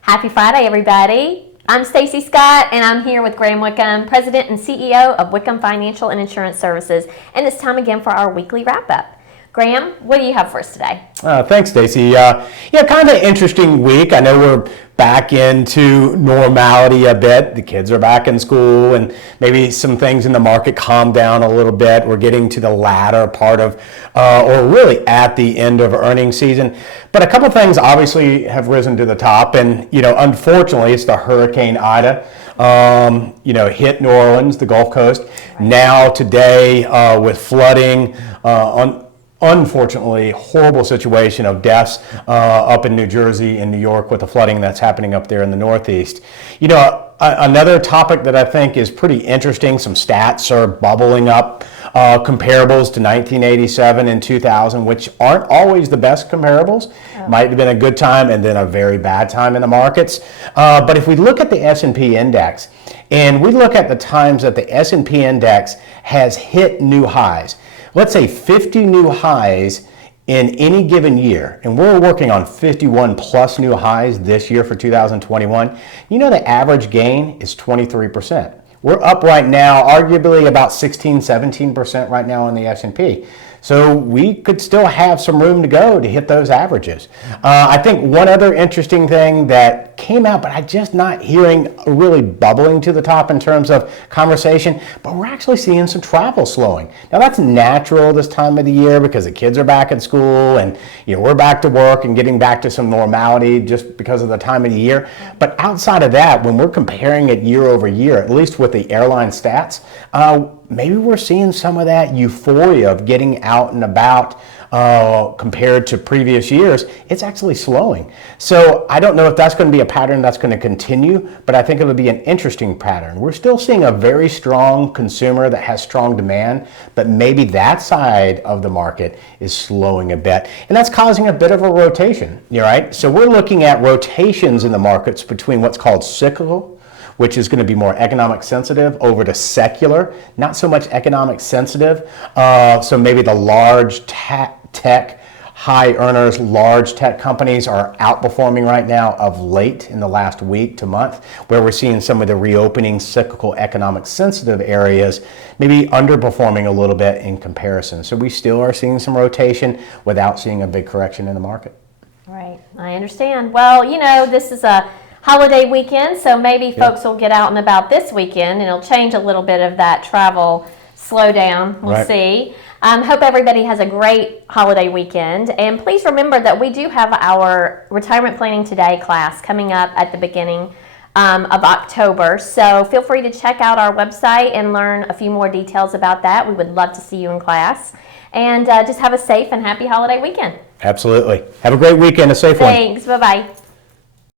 Happy Friday, everybody. I'm Stacy Scott, and I'm here with Graham Wickham, President and CEO of Wickham Financial and Insurance Services. And it's time again for our weekly wrap-up. Graham, what do you have for us today? Thanks, Stacy. Kind of an interesting week. I know we're back into normality a bit. The kids are back in school, and maybe some things in the market calm down a little bit. We're getting to the latter part of, or really at the end of earnings season. But a couple things obviously have risen to the top, and unfortunately, it's the Hurricane Ida. Hit New Orleans, the Gulf Coast. Now today, with flooding, unfortunately, horrible situation of deaths up in New Jersey and New York with the flooding that's happening up there in the Northeast. Another topic that I think is pretty interesting, some stats are bubbling up, comparables to 1987 and 2000, which aren't always the best comparables. Might have been a good time and then a very bad time in the markets. But if we look at the S&P index, and we look at the times that the S&P index has hit new highs, let's say 50 new highs in any given year, and we're working on 51 plus new highs this year for 2021, the average gain is 23%. We're up right now, arguably about 17% right now on the S&P. So we could still have some room to go to hit those averages. I think one other interesting thing that came out, but I'm just not hearing really bubbling to the top in terms of conversation, but we're actually seeing some travel slowing. Now that's natural this time of the year because the kids are back in school and we're back to work and getting back to some normality just because of the time of the year. But outside of that, when we're comparing it year over year, at least with the airline stats, maybe we're seeing some of that euphoria of getting out and about compared to previous years. It's actually slowing. So I don't know if that's going to be a pattern that's going to continue, but I think it would be an interesting pattern. We're still seeing a very strong consumer that has strong demand, but maybe that side of the market is slowing a bit. And that's causing a bit of a rotation, right? So we're looking at rotations in the markets between what's called cyclical, which is going to be more economic sensitive, over to secular, not so much economic sensitive. So maybe the large tech, high earners, large tech companies are outperforming right now of late in the last week to month, where we're seeing some of the reopening cyclical economic sensitive areas maybe underperforming a little bit in comparison. So we still are seeing some rotation without seeing a big correction in the market. Right, I understand. Well, this is a holiday weekend, so maybe folks will get out and about this weekend, and it'll change a little bit of that travel slowdown. We'll see. Hope everybody has a great holiday weekend, and please remember that we do have our Retirement Planning Today class coming up at the beginning of October, so feel free to check out our website and learn a few more details about that. We would love to see you in class, and just have a safe and happy holiday weekend. Absolutely. Have a great weekend, a safe one. Thanks. Bye-bye.